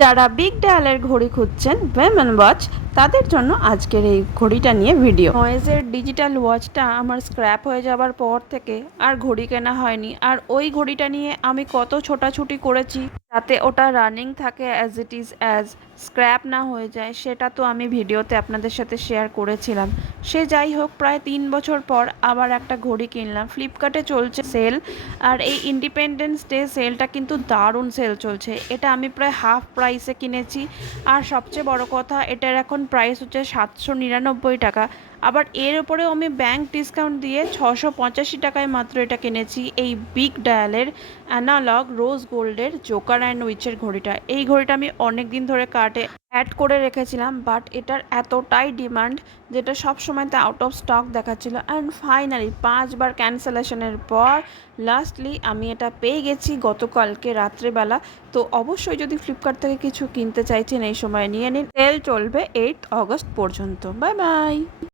যারা বিগ ডায়ালের ঘড়ি খুঁজছেন ওয়েমেন ওয়াচ, তাদের জন্য আজকের এই ঘড়িটা নিয়ে ভিডিও। নয়েজের ডিজিটাল ওয়াচটা আমার স্ক্র্যাপ হয়ে যাবার পর থেকে আর ঘড়ি কেনা হয়নি। আর ওই ঘড়িটা নিয়ে আমি কত ছোটাছুটি করেছি যাতে ওটা রানিং থাকে, as it is, as scrap না হয়ে যায়, সেটা তো আমি ভিডিওতে আপনাদের সাথে শেয়ার করেছিলাম। সে যাই হোক, প্রায় 3 বছর পর আবার একটা ঘড়ি কিনলাম। ফ্লিপকার্টে চলছে সেল, আর এই ইন্ডিপেন্ডেন্স ডে সেলটা কিন্তু দারুণ সেল চলছে। এটা আমি প্রায় হাফ প্রাইসে কিনেছি। আর সবচেয়ে বড় কথা, এটার এখন প্রাইস হচ্ছে 799 টাকা। আবার এর উপরেও আমি ব্যাংক ডিসকাউন্ট দিয়ে 685 টাকায় মাত্র এটা কিনেছি, এই বিগ ডায়ালের অ্যানালগ রোজ গোল্ডের জোকার অ্যান্ড উইচের ঘড়িটা। এই ঘড়িটা আমি অনেক দিন ধরে কার্টে অ্যাড করে রেখেছিলাম, বাট এটার এতটাই ডিমান্ড যেটা সব সময়তে আউট অফ স্টক দেখাচ্ছিল। অ্যান্ড ফাইনালি 5বার ক্যান্সেলেশনের পর লাস্টলি আমি এটা পেয়ে গেছি গতকালকে রাত্রেবেলা। তো অবশ্যই যদি ফ্লিপকার্ট থেকে কিছু কিনতে চাইছেন এই সময় নিয়ে নিন, সেল চলবে 8 অগস্ট পর্যন্ত। Bye bye.